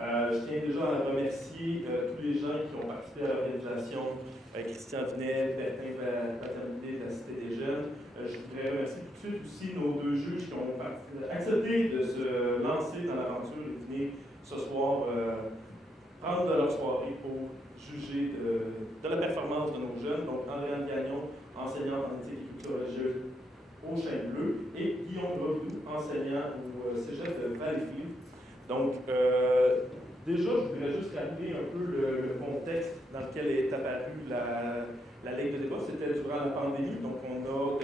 Je tiens déjà à remercier tous les gens qui ont participé à l'organisation. Christian Vinet, Bertin Paternité de la Cité des Jeunes. Je voudrais remercier tout de suite aussi nos deux juges qui ont accepté de se lancer dans l'aventure et de venir ce soir prendre de leur soirée pour juger de la performance de nos jeunes. Donc, Andréane Gagnon, enseignante en éthique et culture religieuse au Chêne Bleu, et Guillaume Robidoux, enseignant au Cégep de Valleyfield. Donc, déjà, je voudrais juste rappeler un peu le contexte dans lequel est apparue la Ligue de débat. C'était durant la pandémie, donc on a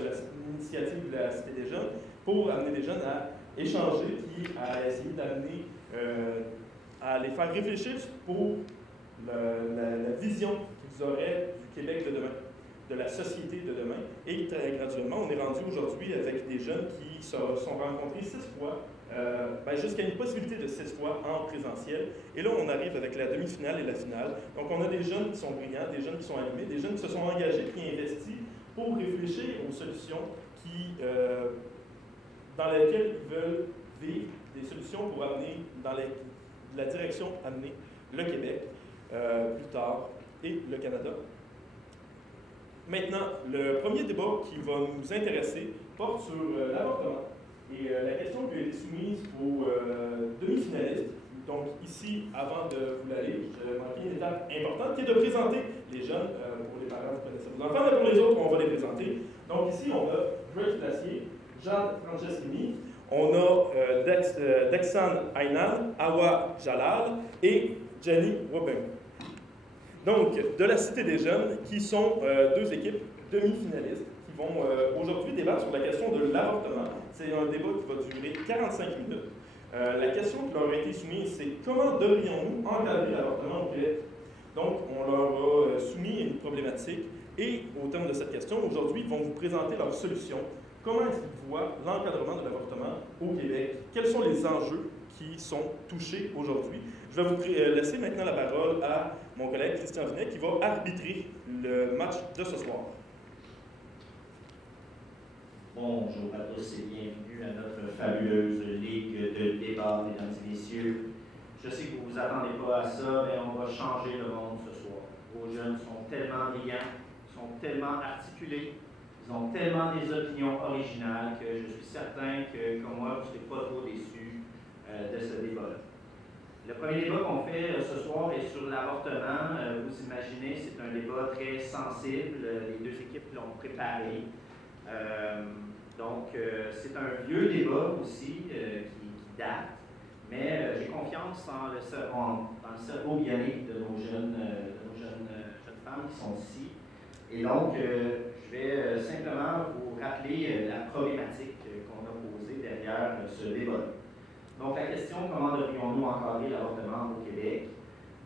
l'initiative de la Cité des Jeunes pour amener les jeunes à échanger puis à essayer d'amener, à les faire réfléchir pour la vision qu'ils auraient du Québec de demain, de la société de demain. Et très graduellement, on est rendu aujourd'hui avec des jeunes qui se sont rencontrés 6 fois, jusqu'à une possibilité de 6 fois en présentiel. Et là, on arrive avec la demi-finale et la finale. Donc, on a des jeunes qui sont brillants, des jeunes qui sont animés, des jeunes qui se sont engagés, qui investis pour réfléchir aux solutions dans lesquelles ils veulent vivre, des solutions pour amener dans la direction amener le Québec plus tard et le Canada. Maintenant, le premier débat qui va nous intéresser porte sur l'avortement. Et la question qui a été soumise aux demi-finalistes, donc ici, avant de vous la lire, je manquais une étape importante qui est de présenter les jeunes, pour les parents qui connaissent vos enfants, mais pour les autres, on va les présenter. Donc ici, on a Grace Dacier, Jean Franceschini, on a Dexan Aynan, Awa Jalal et Jenny Wobeng. Donc, de la Cité des Jeunes, qui sont 2 équipes demi-finalistes, qui vont aujourd'hui débattre sur la question de l'avortement. C'est un débat qui va durer 45 minutes. La question qui leur a été soumise, c'est comment devrions-nous encadrer l'avortement au Québec? Donc, on leur a soumis une problématique et, au terme de cette question, aujourd'hui, ils vont vous présenter leurs solutions. Comment est-ce qu'ils voient l'encadrement de l'avortement au Québec? Quels sont les enjeux qui sont touchés aujourd'hui? Je vais vous laisser maintenant la parole à mon collègue Christian Vinet qui va arbitrer le match de ce soir. Bonjour à tous et bienvenue à notre fabuleuse ligue de débat, mesdames et messieurs. Je sais que vous ne vous attendez pas à ça, mais on va changer le monde ce soir. Vos jeunes sont tellement brillants, sont tellement articulés, ils ont tellement des opinions originales que je suis certain que, comme moi, vous ne serez pas trop déçus de ce débat-là. Le premier débat qu'on fait ce soir est sur l'avortement. Vous imaginez, c'est un débat très sensible. Les 2 équipes l'ont préparé. Donc, c'est un vieux débat aussi qui date, mais j'ai confiance dans le cerveau bionique de nos jeunes femmes qui sont ici. Et donc, je vais simplement vous rappeler la problématique qu'on a posée derrière ce débat. Donc, la question, comment devrions-nous encadrer l'avortement au Québec?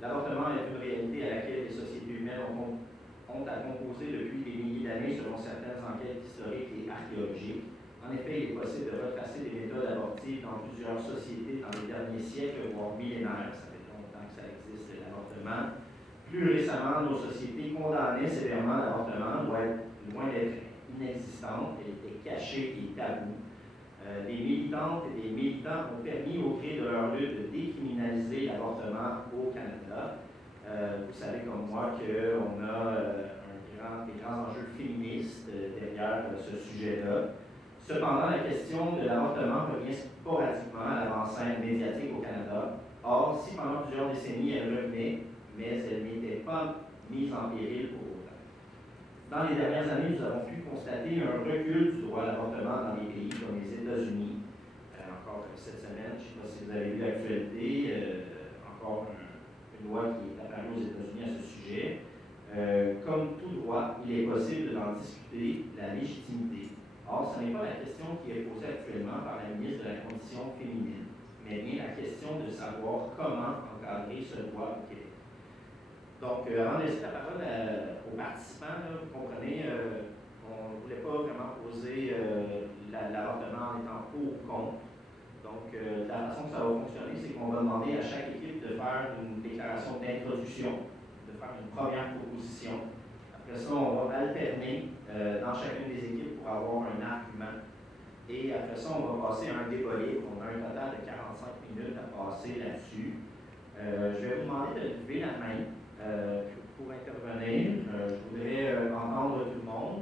L'avortement est une réalité à laquelle les sociétés humaines ont à composer depuis des milliers d'années selon certaines enquêtes historiques et archéologiques. En effet, il est possible de retracer des méthodes abortives dans plusieurs sociétés dans les derniers siècles, voire millénaires. Ça fait longtemps que ça existe, l'avortement. Plus récemment, nos sociétés condamnaient sévèrement l'avortement, loin d'être inexistante, elle était cachée et taboue. Des militantes et des militants ont permis au gré de leur lutte de décriminaliser l'avortement au Canada. Vous savez comme moi qu'on a des grands enjeux féministes derrière ce sujet-là. Cependant, la question de l'avortement revient sporadiquement à l'avant-scène médiatique au Canada. Or, si pendant plusieurs décennies elle revenait, mais elle n'était pas mise en péril pour autant. Dans les dernières années, nous avons pu constater un recul du droit à l'avortement dans les pays comme les États-Unis. Encore cette semaine, je ne sais pas si vous avez vu l'actualité, encore une loi qui est apparue aux États-Unis à ce sujet. Comme tout droit, il est possible d'en discuter la légitimité. Or, ce n'est pas la question qui est posée actuellement par la ministre de la Condition féminine, mais bien la question de savoir comment encadrer ce droit au Québec. Donc, avant de laisser la parole aux participants, là, vous comprenez, on ne voulait pas vraiment poser l'avortement en étant pour ou contre. Donc, la façon que ça va fonctionner, c'est qu'on va demander à chaque équipe de faire une déclaration d'introduction, de faire une première proposition. Après ça, on va alterner dans chacune des équipes pour avoir un argument. Et après ça, on va passer à un débat libre. On a un total de 45 minutes à passer là-dessus. Je vais vous demander de lever la main pour intervenir. Je voudrais entendre tout le monde.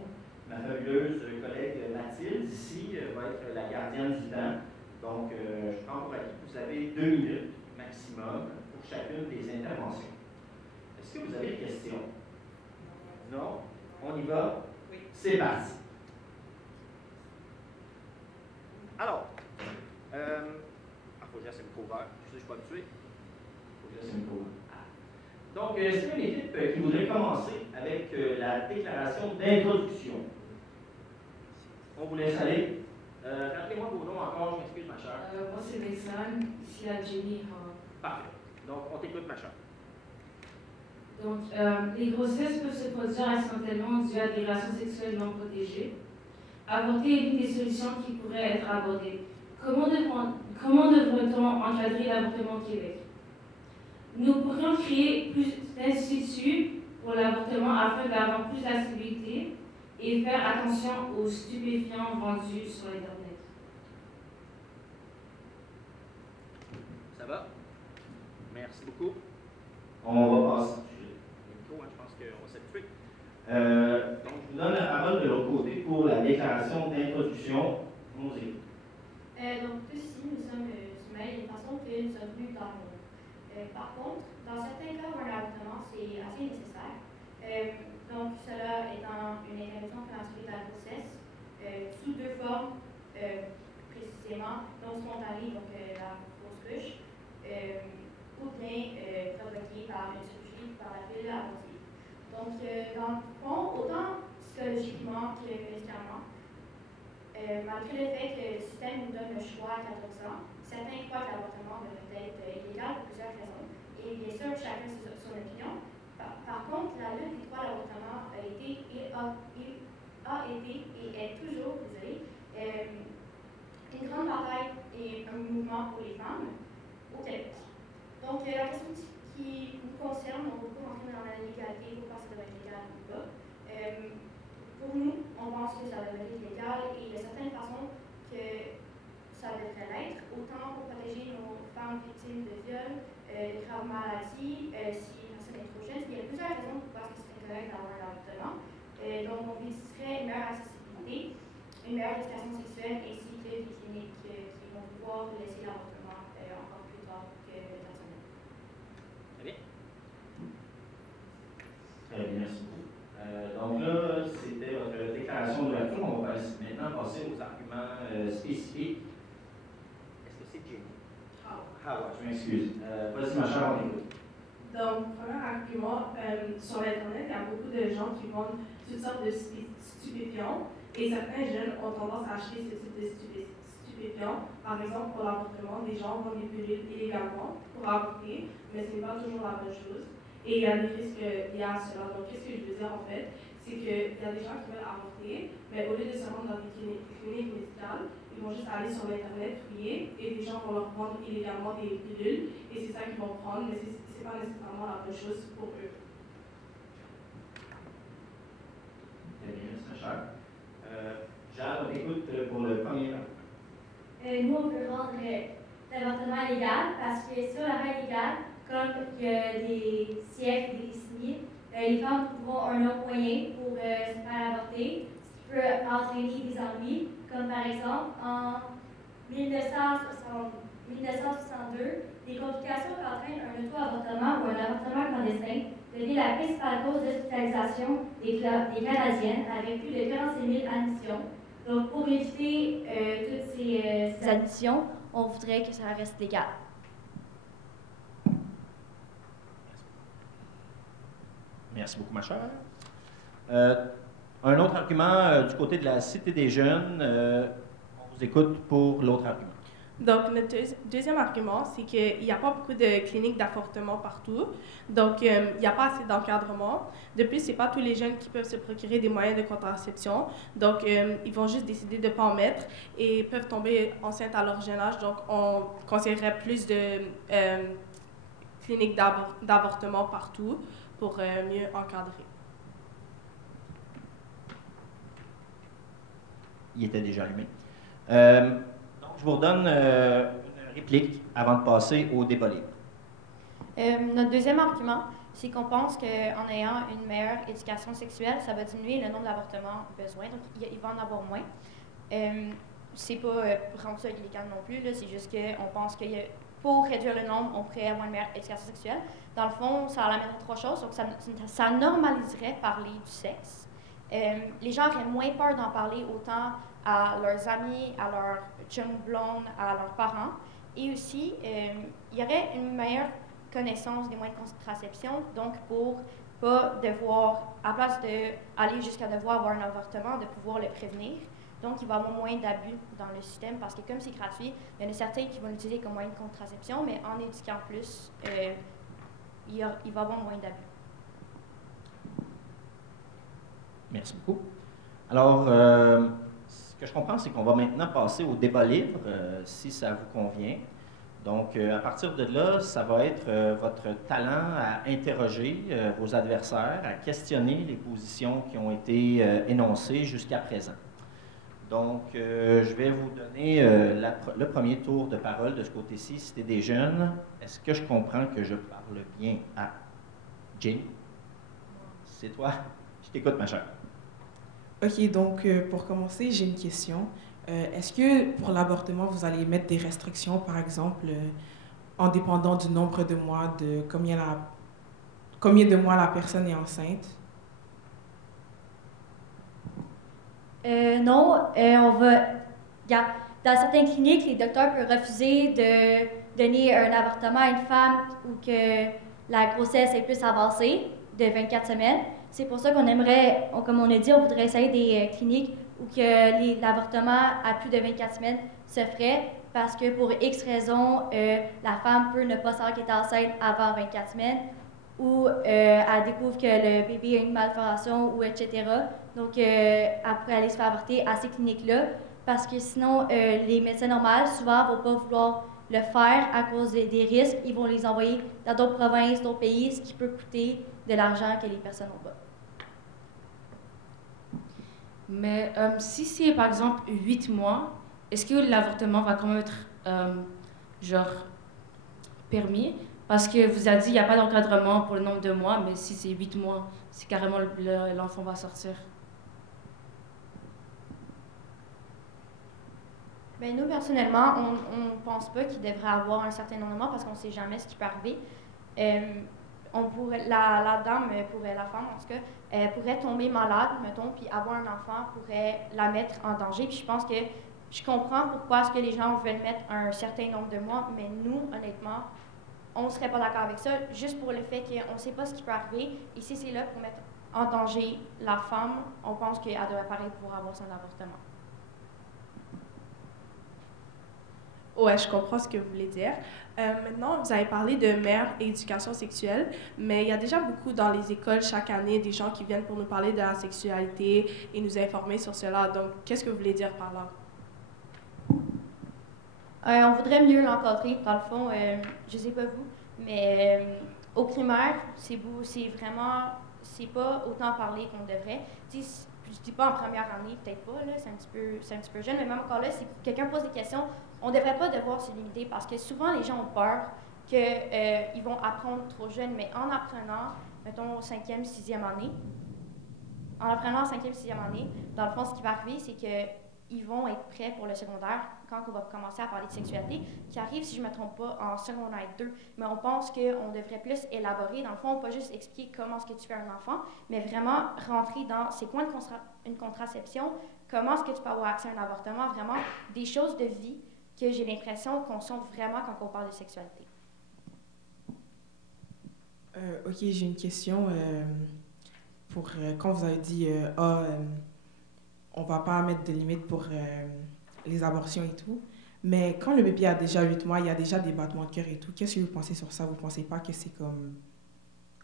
Ma fabuleuse collègue Mathilde, ici, va être la gardienne du temps. Donc, je prends pour acquis que vous avez 2 minutes maximum pour chacune des interventions. Est-ce que vous avez des questions? Non? On y va? Oui. C'est parti. Alors, faut que je laisse le micro ouvert. Je sais, je ne suis pas habitué. Faut que je laisse le micro ouvert. Donc, est-ce qu'il y a une équipe qui voudrait commencer avec la déclaration d'introduction? On vous laisse aller. Rappelez-moi vos noms encore, je m'excuse, ma chère. Moi, c'est Vexane, ici à Jenny. Parfait. Donc, on t'écoute, ma chère. Donc, les grossesses peuvent se produire accidentellement dues à des relations sexuelles non protégées. Avorter est une des solutions qui pourrait être abordée. Comment devrait-on encadrer l'avortement au Québec? Nous pourrions créer plus d'instituts pour l'avortement afin d'avoir plus d'accessibilité et faire attention aux stupéfiants vendus sur Internet. Ça va? Merci beaucoup. On va passer. Je pense qu'on va s'habituer. Donc, je vous donne la parole de l'autre côté pour la déclaration d'introduction. On vous écoute. Donc, ici, nous sommes Soumaï, d'une façon que nous sommes venus dans le monde. Par contre, dans certains cas où un avortement, c'est assez nécessaire. Donc, cela étant une interruption prématurée de la grossesse, sous 2 formes précisément, non spontanée, donc la fausse couche, ou bien provoquée par une chirurgie par la pilule abortive. Donc, dans le fond, autant psychologiquement que médicalement, malgré le fait que le système nous donne le choix à 14 ans, certains croient que l'avortement devrait être illégal pour plusieurs raisons. Et bien sûr, chacun son opinion. Par contre, la lutte des droits à l'avortement a été et est toujours, une grande bataille et un mouvement pour les femmes au Québec. Donc, la question qui nous concerne, on ne peut pas rentrer dans la légalité pour voir si ça doit être légal ou pas. Pour nous, on pense que ça devrait être légal et il y a certaines façons que ça devrait l'être, autant pour protéger nos femmes victimes de viol, de graves maladies, si une personne est trop jeune. Il y a plusieurs raisons pour voir que c'est correct d'avoir un avortement. Donc, on viserait une meilleure accessibilité, une meilleure éducation sexuelle ainsi que des cliniques qui vont pouvoir laisser l'avortement encore plus tard que le personnel. Très bien. Très bien, merci beaucoup. Donc là, c'était votre déclaration d'ouverture. On va maintenant passer aux arguments spécifiques. Est-ce que c'est Jimmy? Ah, je m'excuse. Vas-y, ma chère, on écoute. Donc, premier argument, sur Internet, il y a beaucoup de gens qui vendent toutes sortes de stupéfiants et certains jeunes ont tendance à acheter ce type de stupéfiants. Par exemple, pour l'avortement, des gens vendent des pilules illégalement pour avorter, mais ce n'est pas toujours la bonne chose. Et il y a des risques liés à cela. Donc, qu'est-ce que je veux dire en fait? C'est qu'il y a des gens qui veulent avorter, mais au lieu de se rendre dans des cliniques médicales, ils vont juste aller sur Internet, fouiller, et des gens vont leur vendre illégalement des pilules, et c'est ça qu'ils vont prendre, mais ce n'est pas nécessairement la bonne chose pour eux. Très bien, c'est cher. Jade, on écoute pour le premier argument. Nous, on veut rendre l'avortement légal parce que si on le rend légal, comme il y a des siècles, des décennies, les femmes trouveront un autre moyen pour se faire avorter, ce qui peut entraîner des ennuis, comme par exemple en 1962, les complications qu'entraîne un auto-avortement ou un avortement clandestin devient la principale cause d'hospitalisation des Canadiennes avec plus de 45 000 admissions. Donc, pour éviter toutes ces admissions, on voudrait que ça reste légal. Merci beaucoup, ma chère. Un autre argument du côté de la Cité des Jeunes, on vous écoute pour l'autre argument. Donc, notre deuxième argument, c'est qu'il n'y a pas beaucoup de cliniques d'avortement partout. Donc, il n'y a pas assez d'encadrement. De plus, ce n'est pas tous les jeunes qui peuvent se procurer des moyens de contraception. Donc, ils vont juste décider de ne pas en mettre et peuvent tomber enceintes à leur jeune âge. Donc, on conseillerait plus de cliniques d'avortement partout pour mieux encadrer. Il était déjà allumé. Donc, je vous redonne une réplique avant de passer au débat libre. Notre deuxième argument, c'est qu'on pense qu'en ayant une meilleure éducation sexuelle, ça va diminuer le nombre d'avortements besoin, donc il va en avoir moins. C'est pas pour rendre ça illégal non plus, là, c'est juste qu'on pense que pour réduire le nombre, on pourrait avoir une meilleure éducation sexuelle. Dans le fond, ça amènerait trois choses. Donc, ça normaliserait parler du sexe. Les gens auraient moins peur d'en parler autant à leurs amis, à leurs chums blondes, à leurs parents. Et aussi, il y aurait une meilleure connaissance des moyens de contraception, donc pour pas devoir, à place d'aller jusqu'à devoir avoir un avortement, de pouvoir le prévenir. Donc, il va y avoir moins d'abus dans le système parce que comme c'est gratuit, il y en a certains qui vont l'utiliser comme moyen de contraception, mais en éduquant plus, il va y avoir moins d'abus. Merci beaucoup. Alors, ce que je comprends, c'est qu'on va maintenant passer au débat libre, si ça vous convient. Donc, à partir de là, ça va être votre talent à interroger vos adversaires, à questionner les positions qui ont été énoncées jusqu'à présent. Donc, je vais vous donner le premier tour de parole de ce côté-ci. C'était des jeunes. Est-ce que je comprends que je parle bien à Jane? C'est toi? Je t'écoute, ma chère. OK, donc pour commencer, j'ai une question. Est-ce que pour l'avortement, vous allez mettre des restrictions, par exemple, en dépendant du nombre de mois, de combien de mois la personne est enceinte? Non, on va. Dans certaines cliniques, les docteurs peuvent refuser de donner un avortement à une femme où que la grossesse est plus avancée, de 24 semaines. C'est pour ça qu'on aimerait, comme on a dit, on voudrait essayer des cliniques où que l'avortement à plus de 24 semaines se ferait, parce que pour X raisons, la femme peut ne pas savoir qu'elle est enceinte avant 24 semaines, ou elle découvre que le bébé a une malformation, ou etc. Donc, elle pourrait aller se faire avorter à ces cliniques-là, parce que sinon, les médecins normaux, souvent, ne vont pas vouloir le faire à cause des risques. Ils vont les envoyer dans d'autres provinces, d'autres pays, ce qui peut coûter de l'argent que les personnes n'ont pas. Mais si c'est par exemple 8 mois, est-ce que l'avortement va quand même être permis? Parce que vous avez dit qu'il n'y a pas d'encadrement pour le nombre de mois, mais si c'est 8 mois, c'est carrément l'enfant va sortir. Bien, nous, personnellement, on ne pense pas qu'il devrait avoir un certain nombre de mois parce qu'on ne sait jamais ce qui peut arriver. La dame, la femme en tout cas, pourrait tomber malade, mettons, puis avoir un enfant pourrait la mettre en danger. Puis je pense que je comprends pourquoi est-ce que les gens veulent mettre un certain nombre de mois, mais nous, honnêtement, on ne serait pas d'accord avec ça, juste pour le fait qu'on ne sait pas ce qui peut arriver. Et si c'est là pour mettre en danger la femme, on pense qu'elle doit apparaître pour avoir son avortement. Ouais, je comprends ce que vous voulez dire. Maintenant, vous avez parlé de meilleure éducation sexuelle, mais il y a déjà beaucoup dans les écoles chaque année des gens qui viennent pour nous parler de la sexualité et nous informer sur cela. Donc, qu'est-ce que vous voulez dire par là? On voudrait mieux l'encadrer, dans le fond, je sais pas vous, mais au primaire, c'est pas autant parler qu'on devrait. Je dis pas en première année, peut-être pas, là, c'est un petit peu jeune, mais même encore là, si quelqu'un pose des questions, on ne devrait pas devoir se limiter parce que souvent les gens ont peur qu'ils vont apprendre trop jeune, mais en apprenant, mettons, 5e, 6e année, dans le fond, ce qui va arriver, c'est qu'ils vont être prêts pour le secondaire quand on va commencer à parler de sexualité, qui arrive, si je ne me trompe pas, en secondaire 2. Mais on pense qu'on devrait plus élaborer, dans le fond, pas juste expliquer comment est-ce que tu fais un enfant, mais vraiment rentrer dans c'est quoi une contraception, comment est-ce que tu peux avoir accès à un avortement, vraiment des choses de vie que j'ai l'impression qu'on sent vraiment quand on parle de sexualité. OK, j'ai une question pour quand vous avez dit on va pas mettre de limite pour les abortions et tout, mais quand le bébé a déjà 8 mois, il y a déjà des battements de cœur et tout, qu'est-ce que vous pensez sur ça? Vous pensez pas que c'est comme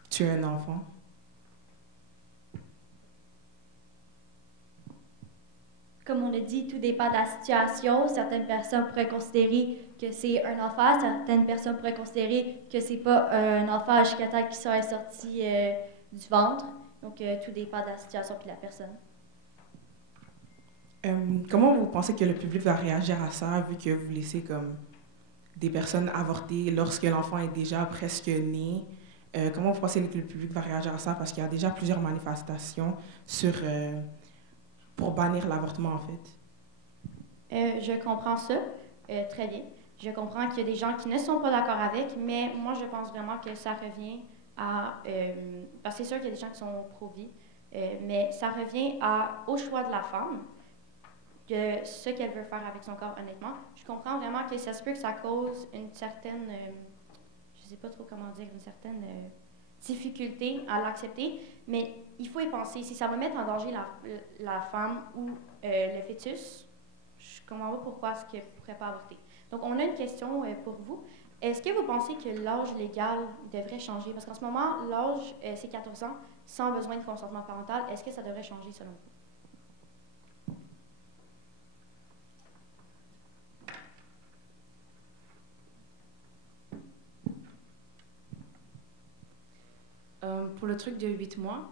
tuer un enfant? Comme on a dit, tout dépend de la situation. Certaines personnes pourraient considérer que c'est un enfant, certaines personnes pourraient considérer que c'est pas un enfant jusqu'à temps qu'il soit sorti du ventre. Donc, tout dépend de la situation et de la personne. Comment vous pensez que le public va réagir à ça, vu que vous laissez comme des personnes avortées lorsque l'enfant est déjà presque né. Comment vous pensez que le public va réagir à ça? Parce qu'il y a déjà plusieurs manifestations pour bannir l'avortement, en fait. Je comprends ça très bien. Je comprends qu'il y a des gens qui ne sont pas d'accord avec, mais moi, je pense vraiment que ça revient à... parce que c'est sûr qu'il y a des gens qui sont pro-vie, mais ça revient au choix de la femme, de ce qu'elle veut faire avec son corps, honnêtement. Je comprends vraiment que ça se peut que ça cause une certaine... je ne sais pas trop comment dire, une certaine difficulté à l'accepter, mais il faut y penser. Si ça va mettre en danger la femme ou le fœtus, je ne comprends pas pourquoi est-ce qu'elle ne pourrait pas avorter. Donc, on a une question pour vous. Est-ce que vous pensez que l'âge légal devrait changer? Parce qu'en ce moment, l'âge, c'est 14 ans, sans besoin de consentement parental. Est-ce que ça devrait changer selon vous? Pour le truc de 8 mois,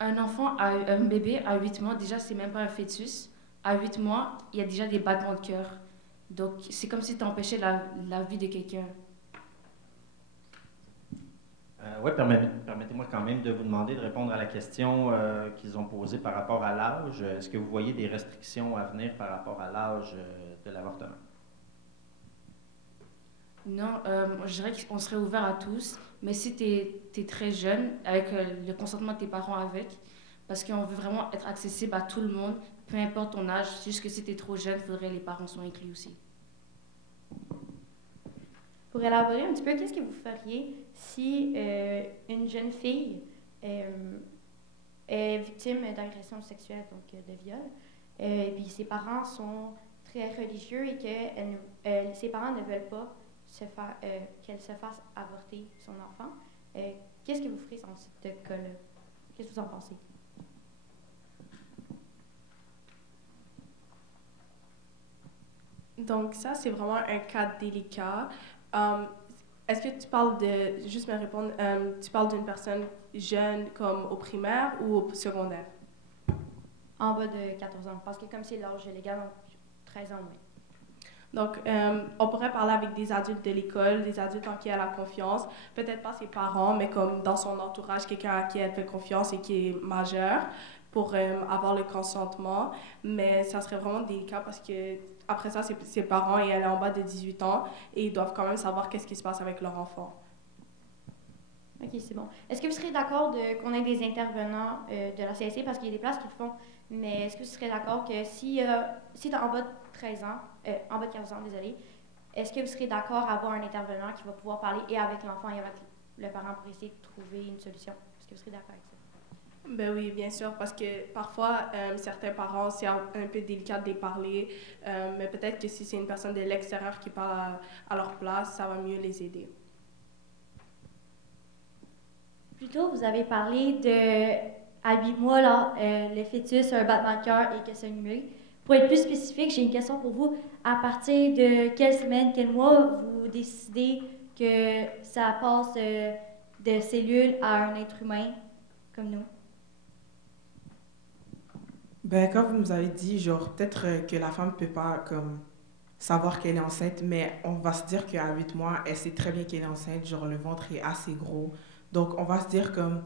un bébé à 8 mois, déjà, c'est même pas un fœtus. À 8 mois, il y a déjà des battements de cœur. Donc, c'est comme si tu empêchais la vie de quelqu'un. Oui, permettez-moi quand même de vous demander de répondre à la question qu'ils ont posée par rapport à l'âge. Est-ce que vous voyez des restrictions à venir par rapport à l'âge de l'avortement? Non, je dirais qu'on serait ouvert à tous, mais si tu es très jeune, avec le consentement de tes parents avec, parce qu'on veut vraiment être accessible à tout le monde, peu importe ton âge, c'est juste que si tu es trop jeune, il faudrait que les parents soient inclus aussi. Pour élaborer un petit peu, qu'est-ce que vous feriez si une jeune fille est victime d'agression sexuelle, donc de viol, et puis ses parents sont très religieux et que ses parents ne veulent pas qu'elle se fasse avorter son enfant? Qu'est-ce que vous ferez dans ce cas-là? Qu'est-ce que vous en pensez? Donc ça, c'est vraiment un cas délicat. Est-ce que tu parles de, juste me répondre, tu parles d'une personne jeune comme au primaire ou au secondaire? En bas de 14 ans, parce que comme c'est l'âge légal, 13 ans, oui. Donc, on pourrait parler avec des adultes de l'école, des adultes en qui elle a confiance, peut-être pas ses parents, mais comme dans son entourage, quelqu'un à qui elle fait confiance et qui est majeur pour avoir le consentement. Mais ça serait vraiment délicat parce que après ça, c'est ses parents et elle est en bas de 18 ans et ils doivent quand même savoir qu'est-ce qui se passe avec leur enfant. OK, c'est bon. Est-ce que vous serez d'accord qu'on ait des intervenants de la CSC, parce qu'il y a des places qui le font, mais est-ce que vous serez d'accord que si tu es en bas de 13 ans, en bas de 14 ans, désolé, est-ce que vous serez d'accord à avoir un intervenant qui va pouvoir parler et avec l'enfant et avec le parent pour essayer de trouver une solution? Est-ce que vous serez d'accord avec ça? Ben oui, bien sûr, parce que parfois, certains parents, c'est un peu délicat de les parler, mais peut-être que si c'est une personne de l'extérieur qui parle à leur place, ça va mieux les aider. Plus tôt, vous avez parlé à 8 mois, là, le fœtus a un battement de cœur et que c'est une humeur. Pour être plus spécifique, j'ai une question pour vous. À partir de quelle semaine, quel mois, vous décidez que ça passe de cellules à un être humain comme nous? Ben, comme vous nous avez dit, genre, peut-être que la femme peut pas, comme, savoir qu'elle est enceinte, mais on va se dire qu'à 8 mois, elle sait très bien qu'elle est enceinte, genre, le ventre est assez gros. Donc, on va se dire comme,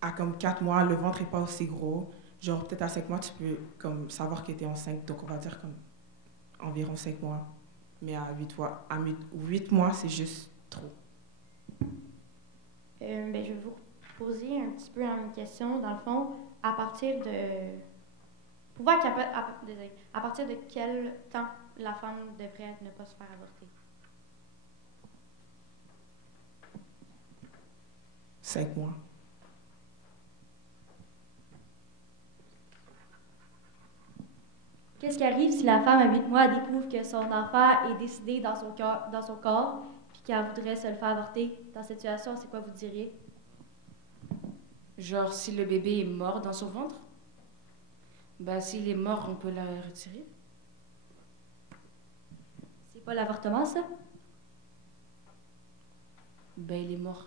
à comme 4 mois, le ventre est pas aussi gros. Genre, peut-être à 5 mois, tu peux, comme, savoir qu'elle était enceinte. Donc, on va dire comme, environ 5 mois. Mais à 8 mois, c'est juste trop. Ben, je vais vous poser un petit peu la même question. Dans le fond, à partir de... Pour voir à partir de quel temps la femme devrait ne pas se faire avorter? 5 mois. Qu'est-ce qui arrive si la femme à 8 mois découvre que son enfant est décédé dans son corps puis qu'elle voudrait se le faire avorter? Dans cette situation, c'est quoi vous diriez? Genre, si le bébé est mort dans son ventre, ben, s'il est mort, on peut le retirer. C'est pas l'avortement, ça? Ben, il est mort.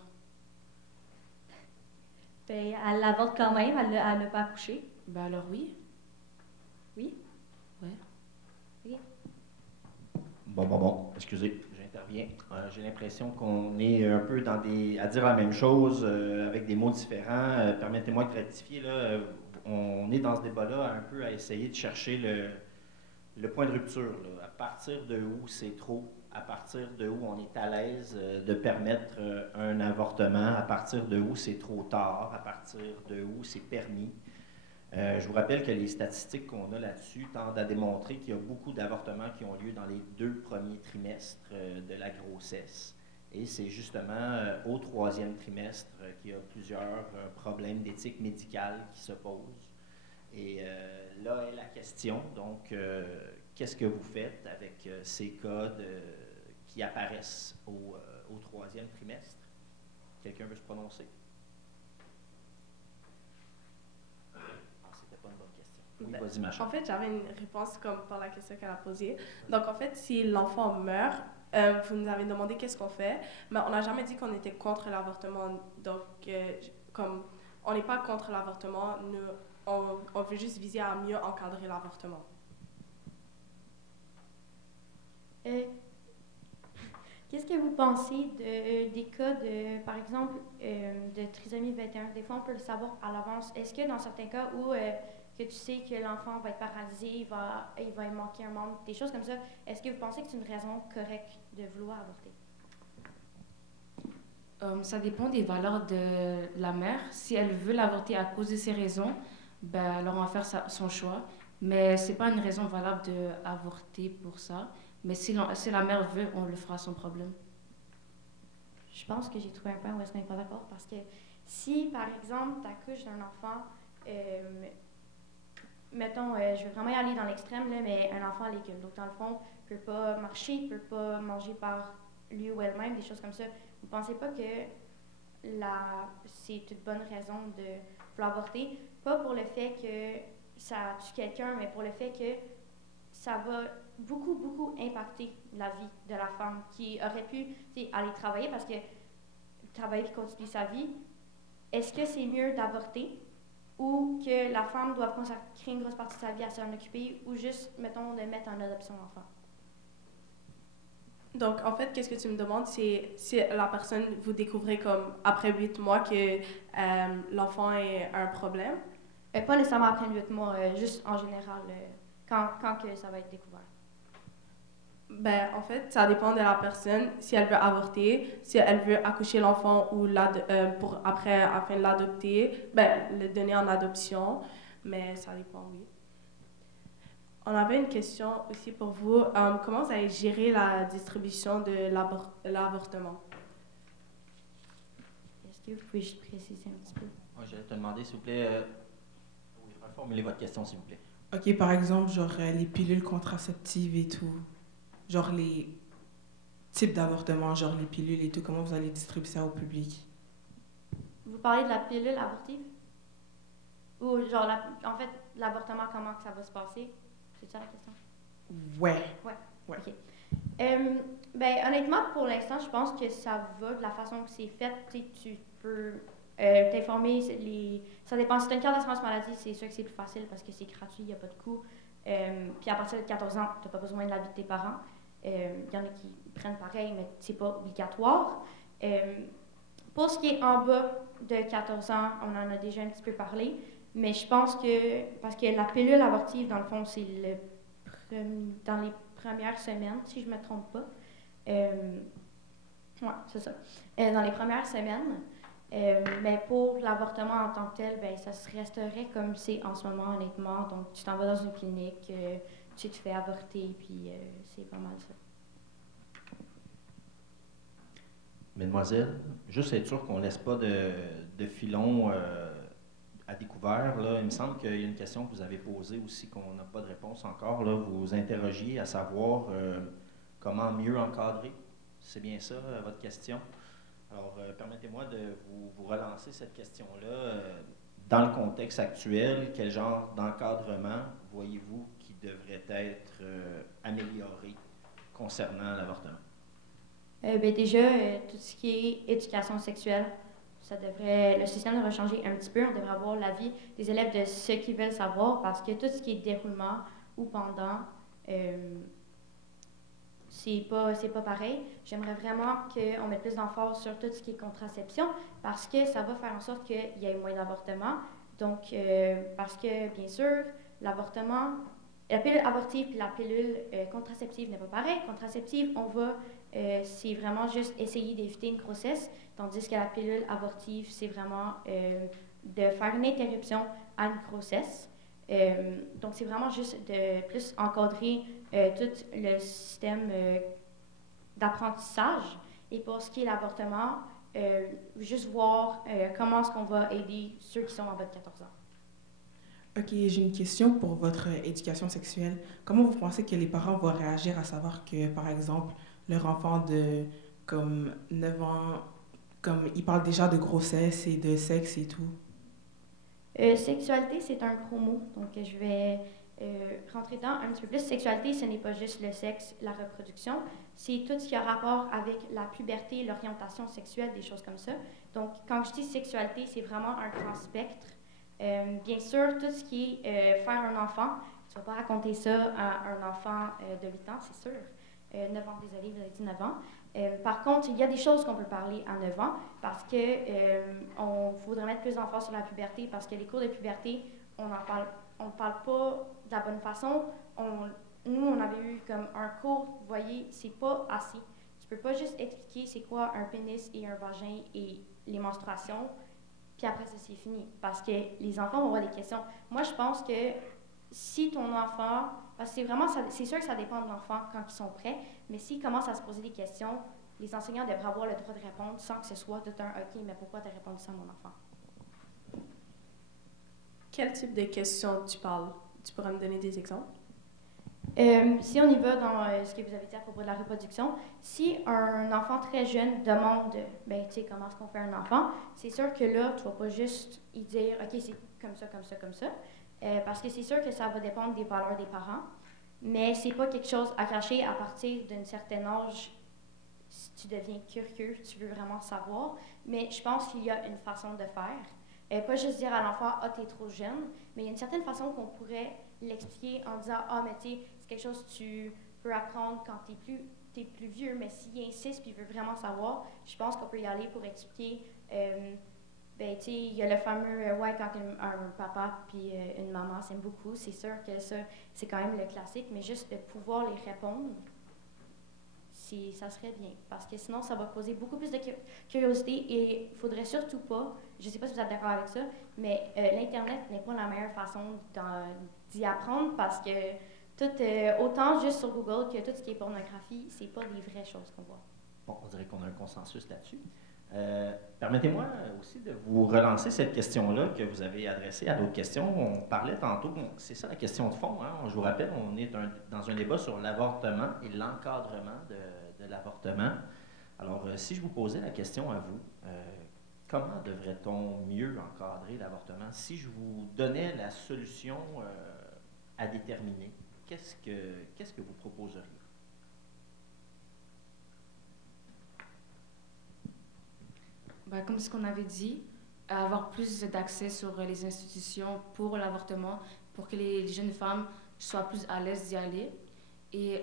Ben, elle l'avorte quand même, elle n'a pas accouché. Ben, alors oui. Oui? Ouais. OK. Bon, excusez, j'interviens. J'ai l'impression qu'on est un peu à dire la même chose avec des mots différents. Permettez-moi de rectifier, là. On est dans ce débat-là un peu à essayer de chercher le point de rupture, là. À partir de où c'est trop, à partir de où on est à l'aise de permettre un avortement, à partir de où c'est trop tard, à partir de où c'est permis. Je vous rappelle que les statistiques qu'on a là-dessus tendent à démontrer qu'il y a beaucoup d'avortements qui ont lieu dans les 2 premiers trimestres de la grossesse. Et c'est justement au 3e trimestre qu'il y a plusieurs problèmes d'éthique médicale qui se posent. Et là est la question, donc, qu'est-ce que vous faites avec ces cas qui apparaissent au 3e trimestre? Quelqu'un veut se prononcer? Oui, vas-y, Macha. En fait, j'avais une réponse comme pour la question qu'elle a posée. Donc, en fait, si l'enfant meurt, vous nous avez demandé qu'est-ce qu'on fait, mais on n'a jamais dit qu'on était contre l'avortement. Donc, comme on n'est pas contre l'avortement, on veut juste viser à mieux encadrer l'avortement. Qu'est-ce que vous pensez des cas de, par exemple, de trisomie 21? Des fois, on peut le savoir à l'avance. Est-ce que dans certains cas où que tu sais que l'enfant va être paralysé, il va y manquer un membre, des choses comme ça, est-ce que vous pensez que c'est une raison correcte de vouloir avorter? Ça dépend des valeurs de la mère. Si elle veut l'avorter à cause de ces raisons, ben, alors on va faire son choix. Mais ce n'est pas une raison valable d'avorter pour ça. Mais si la mère veut, on le fera sans problème. Je pense que j'ai trouvé un point où est-ce qu'on n'est pas d'accord. Parce que si, par exemple, tu accouches d'un enfant, mettons, je vais vraiment y aller dans l'extrême, là, mais un enfant à l'école. Donc, dans le fond, ne peut pas marcher, ne peut pas manger par lui ou elle-même, des choses comme ça. Vous ne pensez pas que c'est une bonne raison de vouloir avorter? Pas pour le fait que ça tue quelqu'un, mais pour le fait que ça va beaucoup, beaucoup impacter la vie de la femme qui aurait pu aller travailler parce que travailler et continuer sa vie. Est-ce que c'est mieux d'avorter ou que la femme doit consacrer une grosse partie de sa vie à s'en occuper ou juste, mettons, de mettre en adoption l'enfant? Donc, en fait, qu'est-ce que tu me demandes, c'est si la personne, vous découvrez comme après 8 mois que l'enfant est un problème? Pas nécessairement après 8 mois, juste en général, quand que ça va être découvert. Ben, en fait, ça dépend de la personne, si elle veut avorter, si elle veut accoucher l'enfant ou afin de l'adopter, ben, le donner en adoption, mais ça dépend, oui. On avait une question aussi pour vous. Comment vous allez gérer la distribution de l'avortement? Est-ce que vous pouvez juste préciser un petit peu? Moi, je vais te demander, s'il vous plaît, reformulez votre question, s'il vous plaît. OK, par exemple, genre les pilules contraceptives et tout. Genre les types d'avortements, genre les pilules et tout. Comment vous allez distribuer ça au public? Vous parlez de la pilule abortive? Ou genre, en fait, l'avortement, comment que ça va se passer? C'est ça la question? Ouais. OK. Ben, honnêtement, pour l'instant, je pense que ça va de la façon que c'est fait. Tu peux t'informer. Ça dépend. Si tu as une carte d'assurance maladie, c'est sûr que c'est plus facile parce que c'est gratuit, il n'y a pas de coût. Puis à partir de 14 ans, tu n'as pas besoin de l'avis de tes parents. Il y en a qui prennent pareil, mais c'est pas obligatoire. Pour ce qui est en bas de 14 ans, on en a déjà un petit peu parlé. Mais je pense que, parce que la pilule abortive, dans le fond, c'est dans les premières semaines, si je ne me trompe pas. Oui, c'est ça. Dans les premières semaines. Mais pour l'avortement en tant que tel, ben, ça se resterait comme c'est en ce moment, honnêtement. Donc, tu t'en vas dans une clinique, tu te fais avorter, puis c'est pas mal ça. Mesdemoiselles, juste être sûr qu'on ne laisse pas de filon à découvert. Là, il me semble qu'il y a une question que vous avez posée aussi, qu'on n'a pas de réponse encore. Là, vous interrogiez à savoir comment mieux encadrer. C'est bien ça, votre question? Alors, permettez-moi de vous relancer cette question-là. Dans le contexte actuel, quel genre d'encadrement voyez-vous qui devrait être amélioré concernant l'avortement? Ben déjà, tout ce qui est éducation sexuelle, le système devrait changer un petit peu. On devrait avoir l'avis des élèves de ce qu'ils veulent savoir parce que tout ce qui est déroulement ou pendant, c'est pas pareil. J'aimerais vraiment qu'on mette plus d'emphase sur tout ce qui est contraception parce que ça va faire en sorte qu'il y ait moins d'avortements. Donc, parce que, bien sûr, l'avortement, la pilule abortive et la pilule contraceptive n'est pas pareil. Contraceptive, c'est vraiment juste essayer d'éviter une grossesse, tandis que la pilule abortive, c'est vraiment de faire une interruption à une grossesse. Donc, c'est vraiment juste de plus encadrer tout le système d'apprentissage. Et pour ce qui est l'avortement, juste voir comment est-ce qu'on va aider ceux qui sont en bas de 14 ans. Ok, j'ai une question pour votre éducation sexuelle. Comment vous pensez que les parents vont réagir à savoir que, par exemple, leur enfant de comme 9 ans, comme il parle déjà de grossesse et de sexe et tout? Sexualité, c'est un gros mot, donc je vais rentrer dedans un petit peu plus. Sexualité, ce n'est pas juste le sexe, la reproduction, c'est tout ce qui a rapport avec la puberté, l'orientation sexuelle, des choses comme ça. Donc, quand je dis sexualité, c'est vraiment un grand spectre. Bien sûr, tout ce qui est faire un enfant, tu ne vas pas raconter ça à un enfant de 8 ans, c'est sûr. 9 ans, désolé, vous avez dit 9 ans. Par contre, il y a des choses qu'on peut parler à 9 ans parce que on faudrait mettre plus d'emphase sur la puberté parce que les cours de puberté, on ne parle pas de la bonne façon. Nous, on avait eu comme un cours, vous voyez, c'est pas assez. Tu peux pas juste expliquer c'est quoi un pénis et un vagin et les menstruations, puis après ça, c'est fini. Parce que les enfants vont avoir des questions. Moi, je pense que si ton enfant, parce que c'est sûr que ça dépend de l'enfant quand ils sont prêts, mais s'ils commencent à se poser des questions, les enseignants devraient avoir le droit de répondre sans que ce soit tout un « OK, mais pourquoi tu as répondu ça à mon enfant? » Quel type de questions tu parles? Tu pourrais me donner des exemples? Si on y va dans ce que vous avez dit à propos de la reproduction, si un enfant très jeune demande, ben, tu sais, comment est-ce qu'on fait un enfant, c'est sûr que là, tu ne vas pas juste y dire, OK, c'est comme ça, comme ça, comme ça, parce que c'est sûr que ça va dépendre des valeurs des parents, mais c'est pas quelque chose à cacher à partir d'un certain âge. Si tu deviens curieux, tu veux vraiment savoir, mais je pense qu'il y a une façon de faire. Pas juste dire à l'enfant, ah, t'es trop jeune, mais il y a une certaine façon qu'on pourrait l'expliquer en disant, ah, mais tu sais, c'est quelque chose que tu peux apprendre quand t'es plus vieux, mais s'il insiste puis il veut vraiment savoir, je pense qu'on peut y aller pour expliquer. Ben, tu sais, il y a le fameux, ouais, quand un papa puis une maman s'aiment beaucoup, c'est sûr que ça, c'est quand même le classique, mais juste de pouvoir les répondre, ça serait bien, parce que sinon, ça va causer beaucoup plus de curiosité et il ne faudrait surtout pas, je ne sais pas si vous êtes d'accord avec ça, mais l'Internet n'est pas la meilleure façon d'y apprendre parce que autant juste sur Google que tout ce qui est pornographie, c'est pas des vraies choses qu'on voit. Bon, on dirait qu'on a un consensus là-dessus. Permettez-moi aussi de vous relancer cette question-là que vous avez adressée à d'autres questions. On parlait tantôt, c'est ça la question de fond, hein? Je vous rappelle, on est dans un débat sur l'avortement et l'encadrement de l'avortement. Alors, si je vous posais la question à vous, comment devrait-on mieux encadrer l'avortement? Si je vous donnais la solution à déterminer, qu'est-ce que vous proposeriez? Ben, comme ce qu'on avait dit, avoir plus d'accès sur les institutions pour l'avortement, pour que les jeunes femmes soient plus à l'aise d'y aller. Et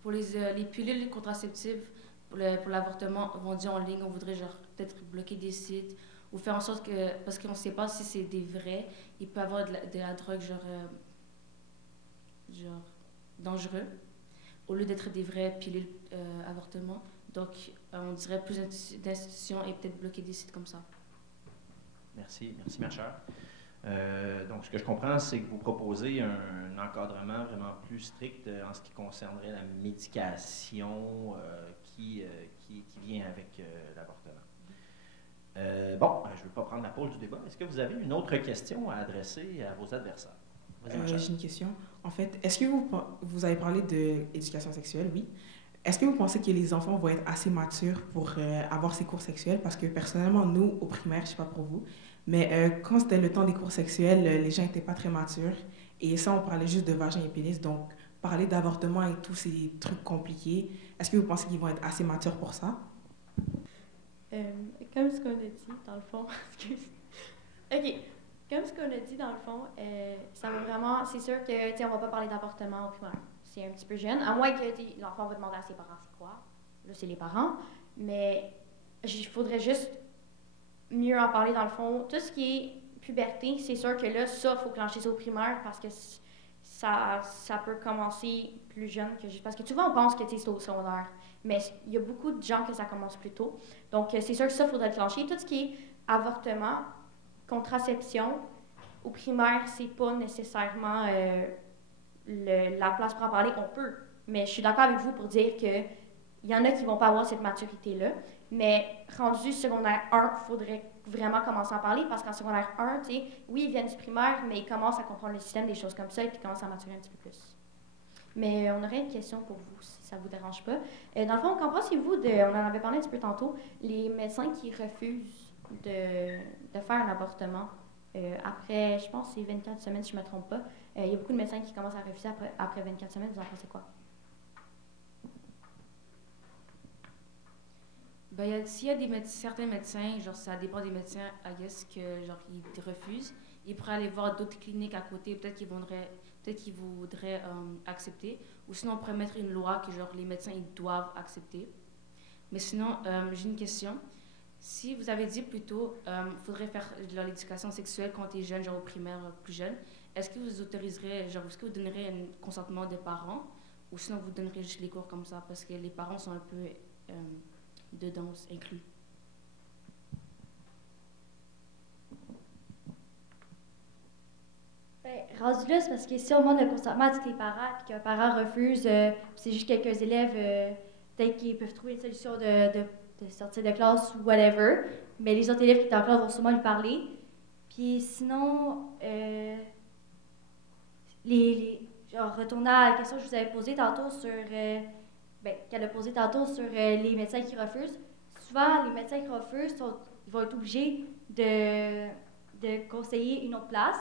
pour les pilules contraceptives, pour l'avortement vendues en ligne, on voudrait genre peut-être bloquer des sites ou faire en sorte que, parce qu'on ne sait pas si c'est des vrais, il peut y avoir de la drogue genre dangereux, au lieu d'être des vraies pilules avortement. Donc, on dirait plus d'institutions et peut-être bloquer des sites comme ça. Merci, ma chère. Donc, ce que je comprends, c'est que vous proposez un encadrement vraiment plus strict en ce qui concernerait la médication qui vient avec l'avortement. Bon, je ne veux pas prendre la pause du débat. Est-ce que vous avez une autre question à adresser à vos adversaires? J'ai une question. En fait, est-ce que vous avez parlé de l'éducation sexuelle, oui. Est-ce que vous pensez que les enfants vont être assez matures pour avoir ces cours sexuels? Parce que personnellement, nous, au primaire, je ne sais pas pour vous, mais quand c'était le temps des cours sexuels, les gens n'étaient pas très matures. Et ça, on parlait juste de vagin et pénis. Donc, parler d'avortement et tous ces trucs compliqués, est-ce que vous pensez qu'ils vont être assez matures pour ça? Comme ce qu'on a dit, dans le fond, OK. Comme ce qu'on a dit, dans le fond, ça va vraiment... C'est sûr que, on ne va pas parler d'avortement au primaire. c'est un petit peu jeune, à moins que l'enfant va demander à ses parents c'est quoi. Là, c'est les parents. Mais il faudrait juste mieux en parler dans le fond. Tout ce qui est puberté, c'est sûr que là, ça, il faut clencher ça au primaire parce que ça peut commencer plus jeune que juste. Parce que souvent, on pense que c'est au secondaire. Mais il y a beaucoup de gens que ça commence plus tôt. Donc, c'est sûr que ça, il faudrait le clencher. Tout ce qui est avortement, contraception, au primaire, c'est pas nécessairement la place pour en parler. On peut. Mais je suis d'accord avec vous pour dire que il y en a qui vont pas avoir cette maturité-là. Mais rendu secondaire 1, il faudrait vraiment commencer à en parler parce qu'en secondaire 1, tu sais, oui, ils viennent du primaire, mais ils commencent à comprendre le système, des choses comme ça, et puis ils commencent à maturer un petit peu plus. Mais on aurait une question pour vous, si ça ne vous dérange pas. Dans le fond, qu'en pensez-vous on en avait parlé un petit peu tantôt, les médecins qui refusent de faire un avortement après, je pense, c'est 24 semaines, si je ne me trompe pas. Il y a beaucoup de médecins qui commencent à refuser après 24 semaines. Vous en pensez quoi? Ben, s'il y a certains médecins, genre ça dépend des médecins, I guess, que genre ils refusent, ils pourraient aller voir d'autres cliniques à côté, peut-être qu'ils voudraient accepter, ou sinon on pourrait mettre une loi que genre les médecins ils doivent accepter. Mais sinon, j'ai une question. Si vous avez dit plus tôt, faudrait faire l'éducation sexuelle quand tu es jeune, genre au primaire, plus jeune, est-ce que vous autoriserez, genre est-ce que vous donnerez un consentement des parents, ou sinon vous donnerez juste les cours comme ça, parce que les parents sont un peu dedans inclus. Ben, rendu là, c'est parce que si on demande le consentement à tous les parents, puis qu'un parent refuse, c'est juste quelques élèves, peut-être qu'ils peuvent trouver une solution de sortir de classe ou whatever, mais les autres élèves qui étaient en classe vont sûrement lui parler. Puis sinon, genre, retournant à la question que je vous avais posée tantôt sur qu'elle a posé tantôt sur les médecins qui refusent. Souvent, les médecins qui refusent, ils vont être obligés de conseiller une autre place.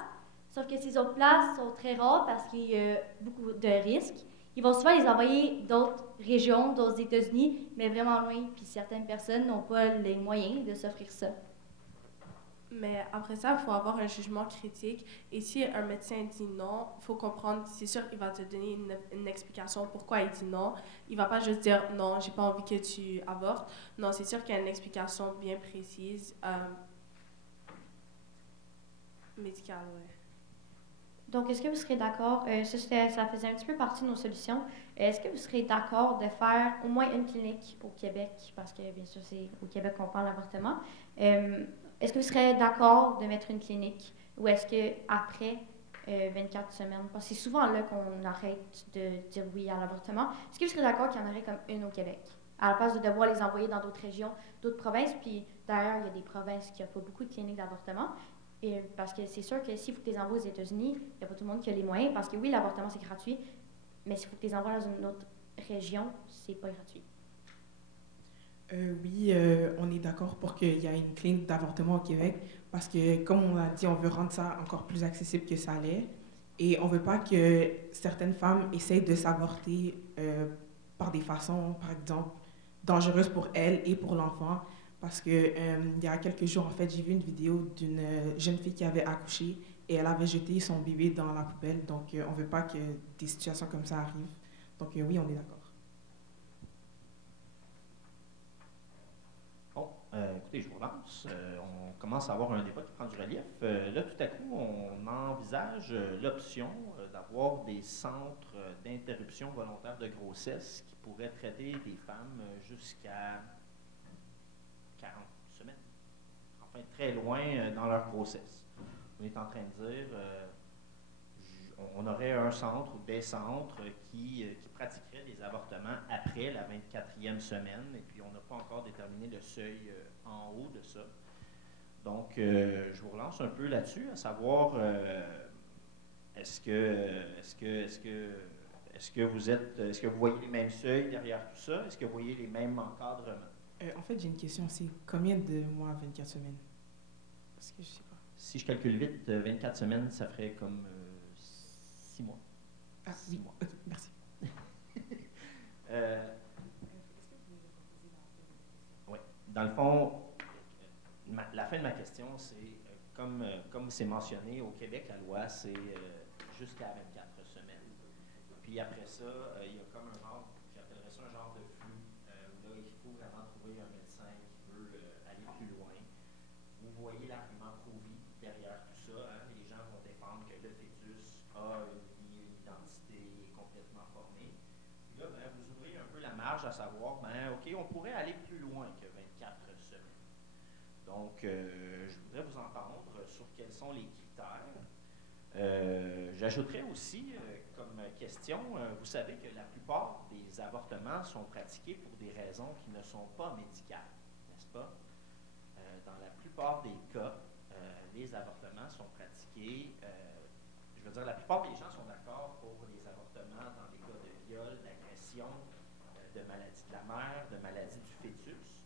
Sauf que ces autres places sont très rares parce qu'il y a beaucoup de risques. Ils vont souvent les envoyer d'autres régions, d'autres États-Unis, mais vraiment loin. Puis certaines personnes n'ont pas les moyens de s'offrir ça. Mais après ça, il faut avoir un jugement critique. Et si un médecin dit non, il faut comprendre, c'est sûr qu'il va te donner une explication pourquoi il dit non. Il ne va pas juste dire non, j'ai pas envie que tu avortes. Non, c'est sûr qu'il y a une explication bien précise, médicale, ouais. Donc, est-ce que vous serez d'accord, ça faisait un petit peu partie de nos solutions, est-ce que vous serez d'accord de faire au moins une clinique au Québec, parce que bien sûr c'est au Québec qu'on parle d'avortement, est-ce que vous serez d'accord de mettre une clinique ou est-ce qu'après 24 semaines, parce que c'est souvent là qu'on arrête de dire oui à l'avortement, est-ce que vous serez d'accord qu'il y en aurait comme une au Québec, à la place de devoir les envoyer dans d'autres régions, d'autres provinces, puis d'ailleurs il y a des provinces qui n'ont pas beaucoup de cliniques d'avortement. Parce que c'est sûr que s'il faut que tu les envoies aux États-Unis, il n'y a pas tout le monde qui a les moyens. Parce que oui, l'avortement, c'est gratuit. Mais s'il faut que tu les envoies dans une autre région, c'est pas gratuit. Oui, on est d'accord pour qu'il y ait une clinique d'avortement au Québec. Parce que, comme on a dit, on veut rendre ça encore plus accessible que ça l'est. Et on ne veut pas que certaines femmes essayent de s'avorter par des façons, par exemple, dangereuses pour elles et pour l'enfant. Parce que il y a quelques jours, en fait, j'ai vu une vidéo d'une jeune fille qui avait accouché et elle avait jeté son bébé dans la poubelle. Donc, on ne veut pas que des situations comme ça arrivent. Donc, oui, on est d'accord. Bon, écoutez, je vous relance. On commence à avoir un débat qui prend du relief. Là, tout à coup, on envisage l'option d'avoir des centres d'interruption volontaire de grossesse qui pourraient traiter des femmes jusqu'à 40 semaines, enfin très loin dans leur grossesse. On est en train de dire, on aurait un centre ou des centres qui pratiqueraient des avortements après la 24e semaine, et puis on n'a pas encore déterminé le seuil en haut de ça. Donc, je vous relance un peu là-dessus, à savoir, est-ce que vous voyez les mêmes seuils derrière tout ça? Est-ce que vous voyez les mêmes encadrements? En fait, j'ai une question. C'est combien de mois 24 semaines? Parce que je sais pas. Si je calcule vite, 24 semaines, ça ferait comme 6 mois. Ah, 6 mois. OK, merci. Oui. Dans le fond, la fin de ma question, c'est, comme c'est mentionné, au Québec, la loi, c'est jusqu'à 24 semaines. Puis puis après ça, il y a comme un genre, j'appellerais ça un genre de flou, où là, il faut vraiment trouver un médecin qui veut aller plus loin. Vous voyez l'argument pro-vie derrière tout ça. Hein? Les gens vont défendre que le fœtus a une vie, une identité complètement formée. Puis là, ben, vous ouvrez un peu la marge à savoir, ben, OK, on pourrait aller plus loin que 24 semaines. Donc, je voudrais vous entendre sur quels sont les critères. J'ajouterais aussi comme question, vous savez que la plupart des avortements sont pratiqués pour des raisons qui ne sont pas médicales, n'est-ce pas? Dans la plupart des cas, les avortements sont pratiqués, je veux dire, la plupart des gens sont d'accord pour les avortements dans les cas de viol, d'agression, de maladie de la mère, de maladie du fœtus.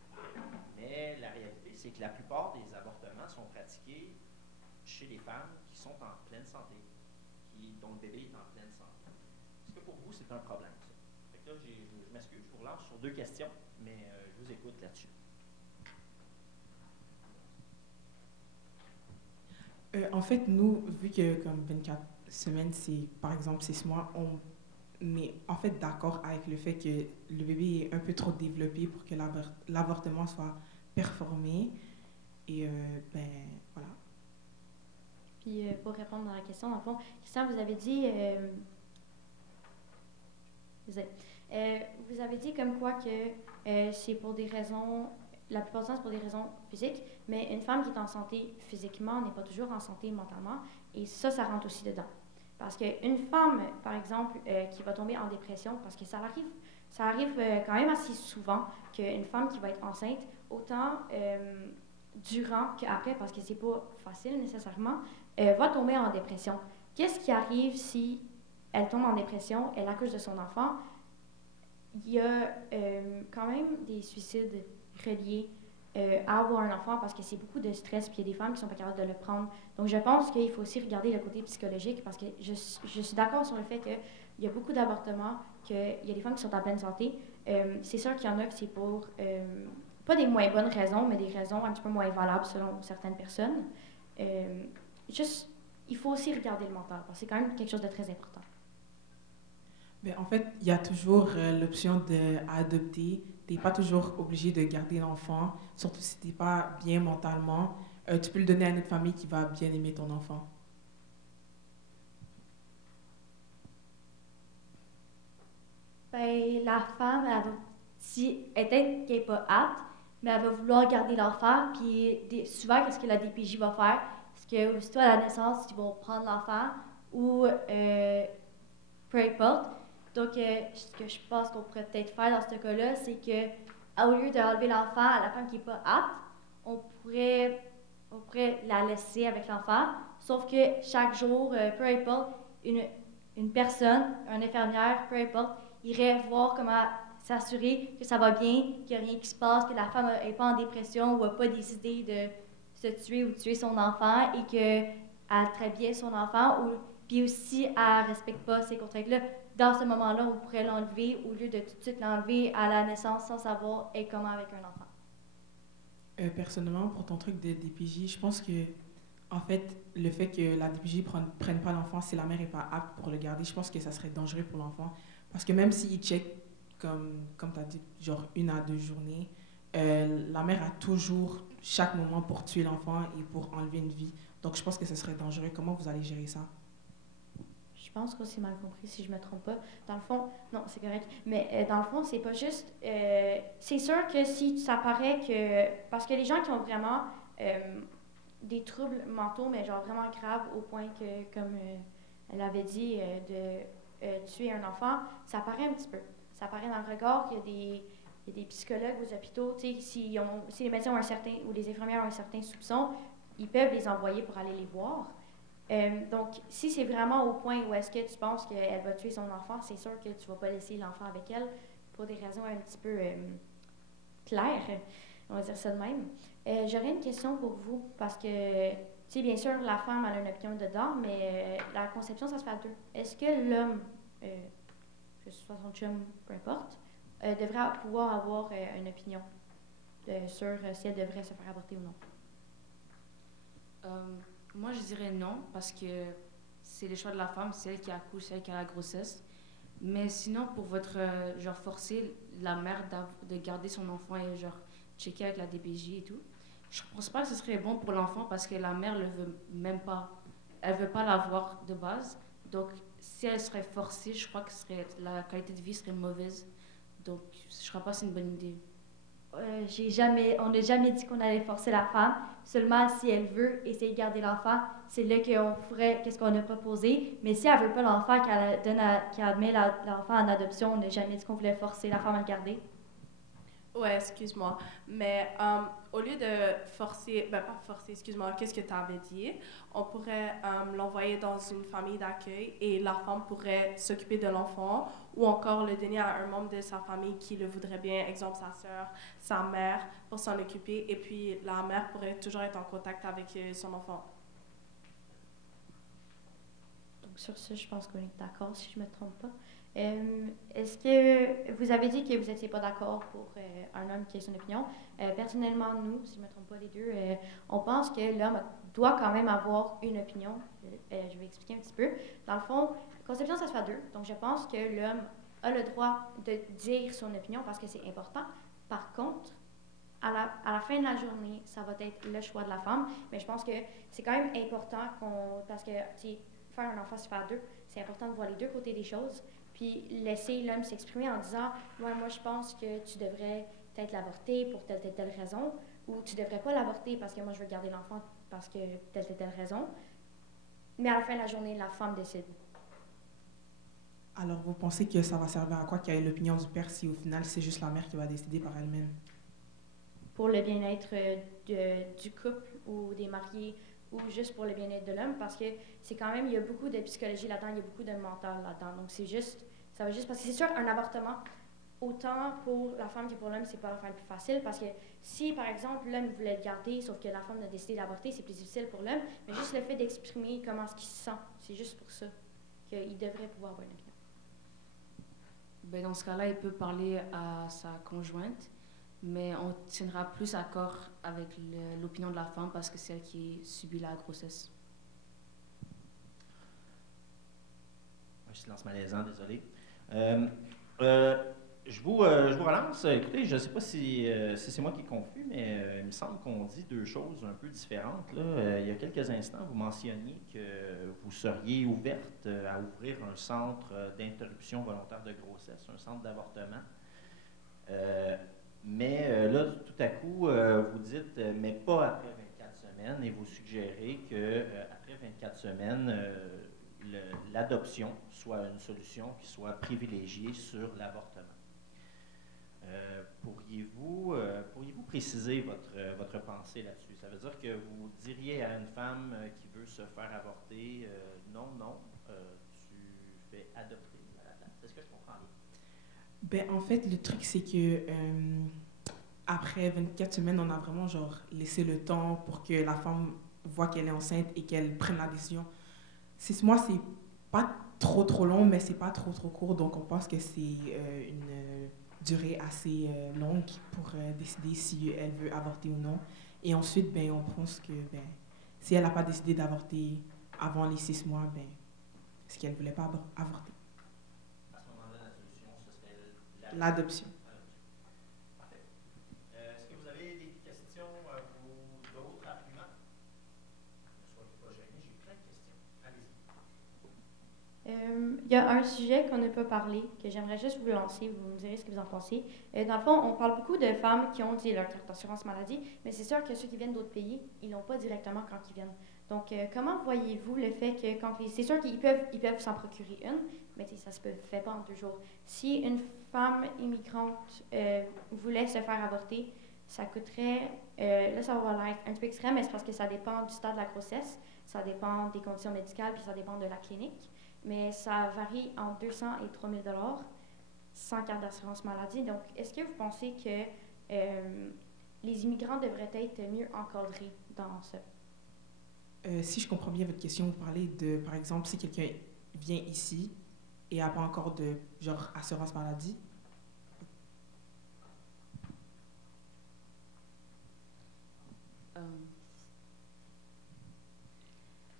Mais la réalité, c'est que la plupart des avortements sont pratiqués chez les femmes qui sont en pleine santé, dont le bébé est en pleine santé. Est-ce que pour vous, c'est un problème, ça? Fait que là, je m'excuse, je vous relance sur 2 questions, mais je vous écoute là-dessus. En fait, nous, vu que comme 24 semaines, c'est par exemple 6 mois, on est en fait d'accord avec le fait que le bébé est un peu trop développé pour que l'avortement soit performé. Et ben voilà. Puis pour répondre à la question, dans le fond, Christian, vous avez dit, vous avez dit comme quoi que c'est pour des raisons, la plupart du temps c'est pour des raisons physiques, mais une femme qui est en santé physiquement n'est pas toujours en santé mentalement, et ça rentre aussi dedans. Parce qu'une femme, par exemple, qui va tomber en dépression, parce que ça arrive quand même assez souvent qu'une femme qui va être enceinte, autant durant qu'après, parce que c'est pas facile nécessairement, va tomber en dépression. Qu'est-ce qui arrive si elle tombe en dépression, elle accouche de son enfant? Il y a quand même des suicides reliés à avoir un enfant parce que c'est beaucoup de stress, puis il y a des femmes qui sont pas capables de le prendre. Donc je pense qu'il faut aussi regarder le côté psychologique parce que je suis d'accord sur le fait qu'il y a beaucoup d'avortements, qu'il y a des femmes qui sont en pleine santé. C'est sûr qu'il y en a que c'est pour pas des moins bonnes raisons, mais des raisons un petit peu moins valables selon certaines personnes. Il faut aussi regarder le mental, parce que c'est quand même quelque chose de très important. Ben, en fait, il y a toujours l'option d'adopter. Tu n'es pas toujours obligé de garder l'enfant, surtout si tu n'es pas bien mentalement. Tu peux le donner à une autre famille qui va bien aimer ton enfant. Ben, la femme, si elle peut-être qu'elle n'est pas apte, mais elle va vouloir garder l'enfant, puis souvent, qu'est-ce que la DPJ va faire? C'est que aussitôt à la naissance, ils vont prendre l'enfant ou peu importe. Donc, ce que je pense qu'on pourrait peut-être faire dans ce cas-là, c'est que au lieu d'enlever l'enfant à la femme qui n'est pas apte, on pourrait la laisser avec l'enfant, sauf que chaque jour, peu importe, une personne, une infirmière, peu importe, irait voir comment s'assurer que ça va bien, qu'il n'y a rien qui se passe, que la femme n'est pas en dépression ou n'a pas décidé de se tuer ou tuer son enfant et qu'elle traite bien son enfant, puis aussi elle ne respecte pas ces contraintes-là. Dans ce moment-là, on pourrait l'enlever au lieu de tout de suite l'enlever à la naissance sans savoir elle comment avec un enfant. Personnellement, pour ton truc de DPJ, je pense que en fait, le fait que la DPJ ne prenne pas l'enfant si la mère n'est pas apte pour le garder, je pense que ça serait dangereux pour l'enfant. Parce que même s'il check, comme tu as dit, genre 1 à 2 journées, la mère a toujours chaque moment pour tuer l'enfant et pour enlever une vie. Donc je pense que ce serait dangereux. Comment vous allez gérer ça? Je pense qu'on s'est mal compris si je me trompe pas. Dans le fond, non, c'est correct. Mais dans le fond, c'est pas juste... c'est sûr que si ça paraît que... Parce que les gens qui ont vraiment des troubles mentaux, mais genre vraiment graves au point que, comme elle avait dit, de tuer un enfant, ça paraît un petit peu. Ça paraît dans le regard qu'il y a des psychologues aux hôpitaux, tu sais, si les médecins ont un certain, ou les infirmières ont un certain soupçon, ils peuvent les envoyer pour aller les voir. Donc, si c'est vraiment au point où est-ce que tu penses qu'elle va tuer son enfant, c'est sûr que tu ne vas pas laisser l'enfant avec elle pour des raisons un petit peu claires, on va dire ça de même. J'aurais une question pour vous, parce que, tu sais, bien sûr, la femme elle a une opinion dedans, mais la conception, ça se fait à 2. Est-ce que l'homme, que ce soit son chum, peu importe, devrait pouvoir avoir une opinion sur si elle devrait se faire avorter ou non? Moi, je dirais non, parce que c'est le choix de la femme, c'est elle qui accouche, c'est elle qui a la grossesse. Mais sinon, pour votre, genre, forcer la mère de garder son enfant et, genre, checker avec la DPJ et tout, je pense pas que ce serait bon pour l'enfant parce que la mère le veut même pas. Elle veut pas l'avoir de base. Donc, si elle serait forcée, je crois que la qualité de vie serait mauvaise. Donc, je crois pas que c'est une bonne idée. On n'a jamais dit qu'on allait forcer la femme. Seulement, si elle veut essayer de garder l'enfant, c'est là qu'on ferait qu'est-ce qu'on a proposé. Mais si elle veut pas l'enfant, qu'elle admet l'enfant en adoption, on n'a jamais dit qu'on voulait forcer la femme à le garder. Ouais, excuse-moi. Mais au lieu de forcer, ben pas forcer, excuse-moi, qu'est-ce que tu avais dit? On pourrait l'envoyer dans une famille d'accueil et la femme pourrait s'occuper de l'enfant ou encore le donner à un membre de sa famille qui le voudrait bien, exemple sa sœur, sa mère, pour s'en occuper. Et puis la mère pourrait toujours être en contact avec son enfant. Donc sur ce, je pense qu'on est d'accord, si je ne me trompe pas. Est-ce que vous avez dit que vous n'étiez pas d'accord pour un homme qui a son opinion? Personnellement, nous, si je ne me trompe pas les deux, on pense que l'homme doit quand même avoir une opinion. Je vais expliquer un petit peu. Dans le fond, conception, ça se fait à deux. Donc je pense que l'homme a le droit de dire son opinion parce que c'est important. Par contre, à la fin de la journée, ça va être le choix de la femme. Mais je pense que c'est quand même important parce que faire un enfant se fait à deux, c'est important de voir les deux côtés des choses. Puis laisser l'homme s'exprimer en disant ouais, moi je pense que tu devrais peut-être l'avorter pour telle raison, ou tu devrais pas l'avorter parce que moi je veux garder l'enfant parce que telle raison. Mais à la fin de la journée, la femme décide. Alors, vous pensez que ça va servir à quoi qu'il y ait l'opinion du père si au final c'est juste la mère qui va décider par elle-même? Pour le bien-être du couple ou des mariés, ou juste pour le bien-être de l'homme, parce que c'est quand même, il y a beaucoup de psychologie là-dedans, il y a beaucoup de mental là-dedans. Donc ça va juste, parce que c'est sûr, un avortement, autant pour la femme que pour l'homme, c'est pas l'affaire la plus facile, parce que si, par exemple, l'homme voulait le garder, sauf que la femme a décidé d'avorter, c'est plus difficile pour l'homme, mais juste le fait d'exprimer comment est-ce qu'il se sent, c'est juste pour ça qu'il devrait pouvoir avoir une opinion. Ben, dans ce cas-là, il peut parler à sa conjointe, mais on tiendra plus accord avec l'opinion de la femme parce que c'est elle qui subit la grossesse. Un silence malaisant, désolé. Je vous relance. Écoutez, je ne sais pas si c'est moi qui est confus, mais il me semble qu'on dit deux choses un peu différentes. Là. Il y a quelques instants, vous mentionniez que vous seriez ouverte à ouvrir un centre d'interruption volontaire de grossesse, un centre d'avortement. Mais là, tout à coup, vous dites, mais pas après 24 semaines, et vous suggérez qu'après 24 semaines, l'adoption soit une solution qui soit privilégiée sur l'avortement. Pourriez-vous préciser votre pensée là-dessus? Ça veut dire que vous diriez à une femme qui veut se faire avorter, non, tu fais adopter à la place. Est-ce que je comprends bien? Ben, en fait, le truc, c'est que après 24 semaines, on a vraiment genre laissé le temps pour que la femme voit qu'elle est enceinte et qu'elle prenne la décision. 6 mois, c'est pas trop long, mais c'est pas trop court, donc on pense que c'est une durée assez longue pour décider si elle veut avorter ou non. Et ensuite, ben, on pense que ben, si elle n'a pas décidé d'avorter avant les 6 mois, ben, c'est qu'elle ne voulait pas avorter. À ce moment-là, la solution, ce serait l'adoption. Parfait. Est-ce que vous avez des questions ou d'autres arguments? Ne soyez pas gênés, j'ai plein de questions. Allez-y. Il y a un sujet qu'on n'a pas parlé, que j'aimerais juste vous lancer, vous me direz ce que vous en pensez. Dans le fond, on parle beaucoup de femmes qui ont leur carte d'assurance maladie, mais c'est sûr que ceux qui viennent d'autres pays, ils l'ont pas directement quand ils viennent. Donc, comment voyez-vous le fait que c'est sûr qu'ils peuvent s'en procurer une, mais ça se fait pas en 2 jours. Si une femme immigrante voulait se faire avorter, ça coûterait, là ça va l'air un peu extrême, mais c'est parce que ça dépend du stade de la grossesse, ça dépend des conditions médicales, puis ça dépend de la clinique. Mais ça varie entre 200 et 3 000 $ sans carte d'assurance maladie. Donc, est-ce que vous pensez que les immigrants devraient être mieux encadrés dans ça? Si je comprends bien votre question, vous parlez de, par exemple, si quelqu'un vient ici et n'a pas encore de genre assurance maladie.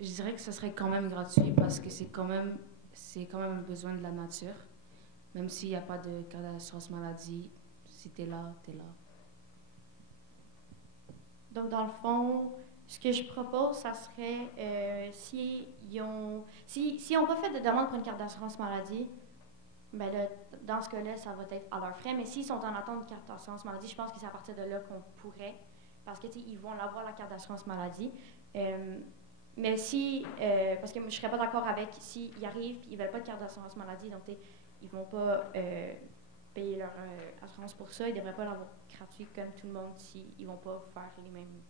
Je dirais que ce serait quand même gratuit parce que c'est quand même un besoin de la nature. Même s'il n'y a pas de carte d'assurance maladie, si tu es là, tu es là. Donc, dans le fond, ce que je propose, ça serait, si ils n'ont pas fait de demande pour une carte d'assurance maladie, ben là, dans ce cas-là, ça va être à leurs frais. Mais s'ils sont en attente de carte d'assurance maladie, je pense que c'est à partir de là qu'on pourrait, parce que ils vont avoir la carte d'assurance maladie. Mais si, parce que moi, je ne serais pas d'accord avec s'ils arrivent et ils ne veulent pas de carte d'assurance maladie, donc ils ne vont pas payer leur assurance pour ça. Ils ne devraient pas l'avoir gratuit comme tout le monde s'ils ne vont pas faire les mêmes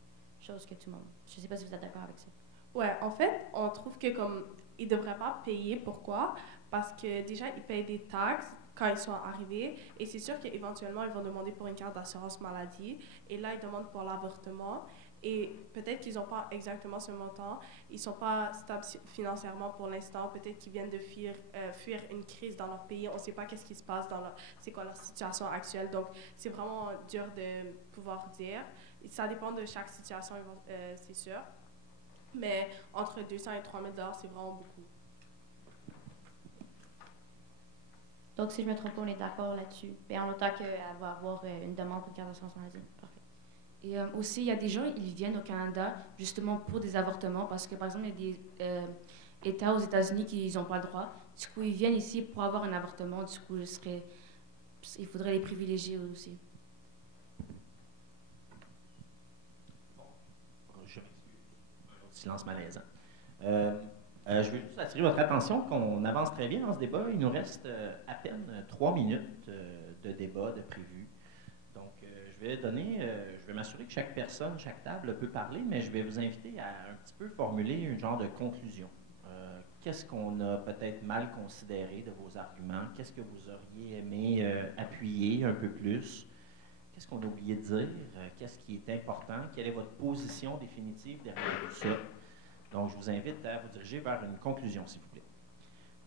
choses que tout le monde. Je ne sais pas si vous êtes d'accord avec ça. Ouais, en fait, on trouve que comme ils devraient pas payer. Pourquoi? Parce que déjà, ils payent des taxes quand ils sont arrivés et c'est sûr qu'éventuellement, ils vont demander pour une carte d'assurance maladie et là, ils demandent pour l'avortement et peut-être qu'ils n'ont pas exactement ce montant, ils ne sont pas stables financièrement pour l'instant, peut-être qu'ils viennent de fuir une crise dans leur pays, on ne sait pas qu'est-ce qui se passe c'est quoi leur situation actuelle, donc c'est vraiment dur de pouvoir dire. Ça dépend de chaque situation, c'est sûr. Mais entre 200 et 3 000 $, c'est vraiment beaucoup. Donc, si je ne me trompe pas, on est d'accord là-dessus. Bien, en autant qu'elle va avoir une demande pour une carte d'assurance maladie. Parfait. Et aussi, il y a des gens, ils viennent au Canada justement pour des avortements parce que, par exemple, il y a des États aux États-Unis qui n'ont pas le droit. Du coup, ils viennent ici pour avoir un avortement. Du coup, il faudrait les privilégier aussi. Je m'excuse. Un autre silence malaisant. Je veux juste attirer votre attention qu'on avance très bien dans ce débat. Il nous reste à peine 3 minutes de débat de prévu. Donc, je vais m'assurer que chaque personne, chaque table peut parler, mais je vais vous inviter à un petit peu formuler un genre de conclusion. Qu'est-ce qu'on a peut-être mal considéré de vos arguments? Qu'est-ce que vous auriez aimé appuyer un peu plus? Qu'est-ce qu'on a oublié de dire? Qu'est-ce qui est important? Quelle est votre position définitive derrière tout ça? Donc, je vous invite à vous diriger vers une conclusion, s'il vous plaît.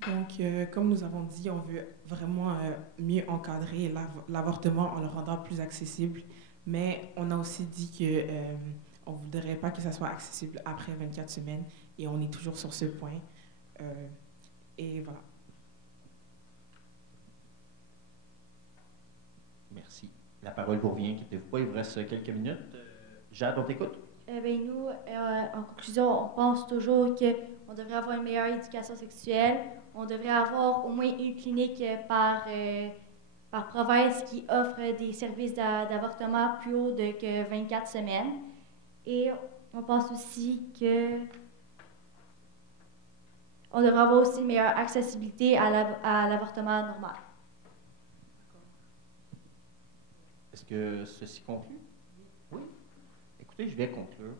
Donc, comme nous avons dit, on veut vraiment mieux encadrer l'avortement en le rendant plus accessible, mais on a aussi dit qu'on ne voudrait pas que ça soit accessible après 24 semaines, et on est toujours sur ce point. Et voilà. Merci. La parole vous revient, inquiétez-vous pas, il vous reste quelques minutes. Jade, on t'écoute? Nous, en conclusion, on pense toujours qu'on devrait avoir une meilleure éducation sexuelle. On devrait avoir au moins une clinique par province qui offre des services d'avortement plus haut que 24 semaines. Et on pense aussi on devrait avoir aussi une meilleure accessibilité à l'avortement normal. Est-ce que ceci conclut? Oui. Écoutez, je vais conclure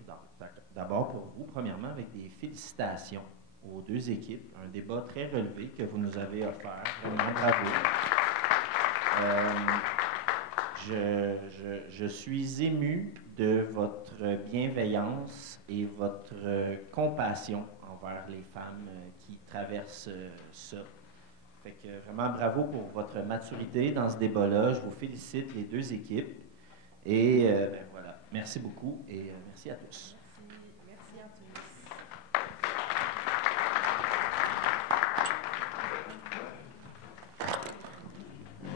d'abord pour vous, premièrement, avec des félicitations aux deux équipes. Un débat très relevé que vous nous avez offert. Vraiment bravo. Je suis ému de votre bienveillance et votre compassion envers les femmes qui traversent ça. Fait que vraiment bravo pour votre maturité dans ce débat-là. Je vous félicite les deux équipes. Et voilà, merci beaucoup et merci à tous. Merci à tous.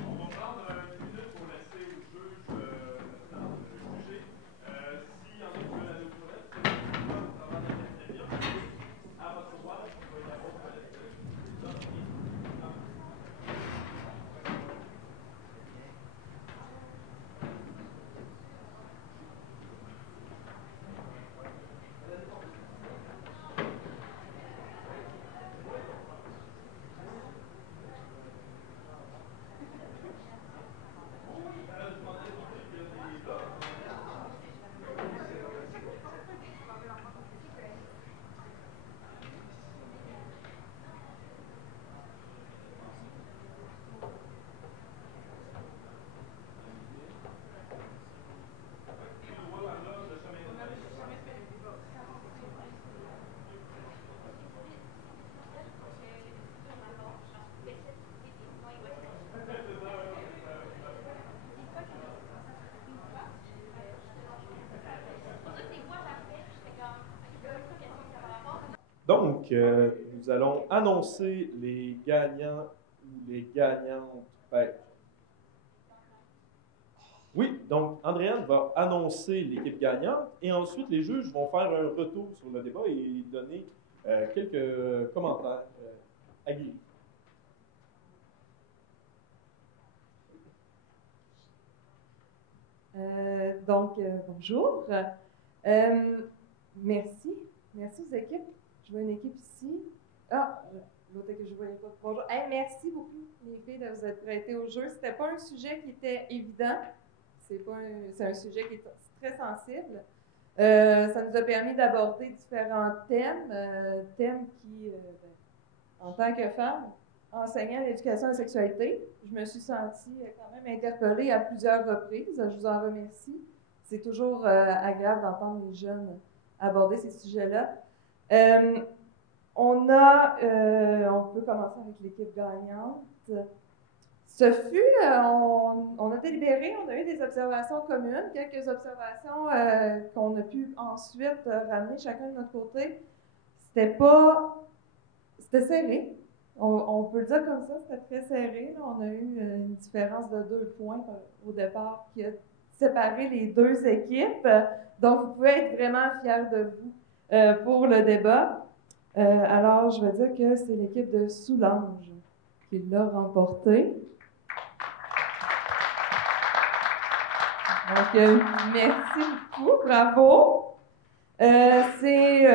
On va prendre une minute pour laisser au juge le temps de juger. S'il y en a qui veulent aller aux toilettes, c'est avant de la cafétéria. À votre droite, il va y avoir une toilette. Donc, nous allons annoncer les gagnants les gagnantes pêchent? Oui, donc Andréane va annoncer l'équipe gagnante et ensuite les juges vont faire un retour sur le débat et donner quelques commentaires aguerris. Bonjour. Merci. Merci aux équipes. Je vois une équipe ici. Ah, l'autre que je voyais pas. Bonjour. Hey, merci beaucoup, les filles, de vous être prêtées au jeu. C'était pas un sujet qui était évident. C'est un sujet qui est très sensible. Ça nous a permis d'aborder différents thèmes, thèmes qui, en tant que femme, enseignant l'éducation à la sexualité, je me suis sentie quand même interpellée à plusieurs reprises. Je vous en remercie. C'est toujours agréable d'entendre les jeunes aborder ces sujets-là. On peut commencer avec l'équipe gagnante. Ce fut, on a délibéré, on a eu des observations communes, quelques observations qu'on a pu ensuite ramener chacun de notre côté. C'était serré. On peut le dire comme ça, c'était très serré. Là. On a eu une différence de 2 points au départ qui a séparé les deux équipes. Donc, vous pouvez être vraiment fiers de vous pour le débat. Alors, je vais dire que c'est l'équipe de Soulanges qui l'a remporté. Donc, merci beaucoup, bravo. C'est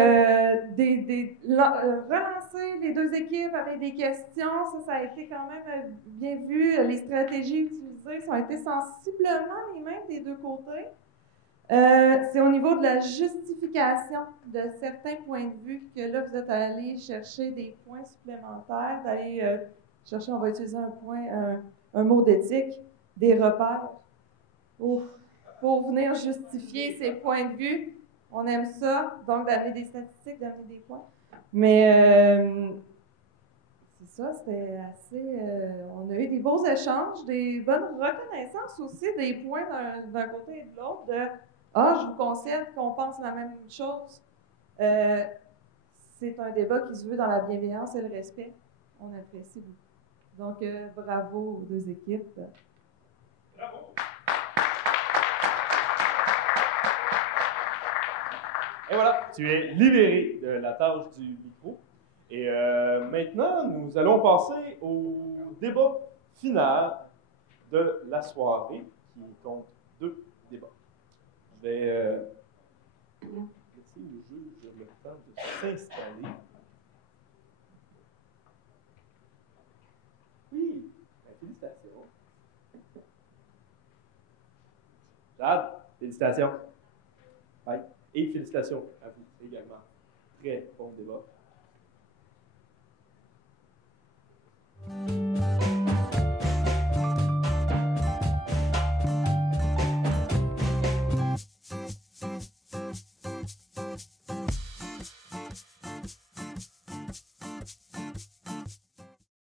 relancer les deux équipes avec des questions, ça a été quand même bien vu. Les stratégies utilisées ont été sensiblement les mêmes des deux côtés. C'est au niveau de la justification de certains points de vue que là, vous êtes allés chercher des points supplémentaires, d'aller chercher, on va utiliser un mot d'éthique, des repères, pour venir justifier ces points de vue. On aime ça, donc d'amener des statistiques, d'amener des points. Mais c'est ça, c'était assez... on a eu des beaux échanges, des bonnes reconnaissances aussi, des points d'un côté et de l'autre, de « Ah, je vous concède qu'on pense la même chose. » C'est un débat qui se veut dans la bienveillance et le respect. On apprécie beaucoup. Donc, bravo aux deux équipes. Bravo! Et voilà, tu es libéré de la tâche du micro. Et maintenant, nous allons passer au débat final de la soirée, qui compte 2 débats. Je vais laisser le juge le temps de s'installer. Oui, ben, félicitations. Jade, félicitations. Bye. Et félicitations à vous également. Très bon débat.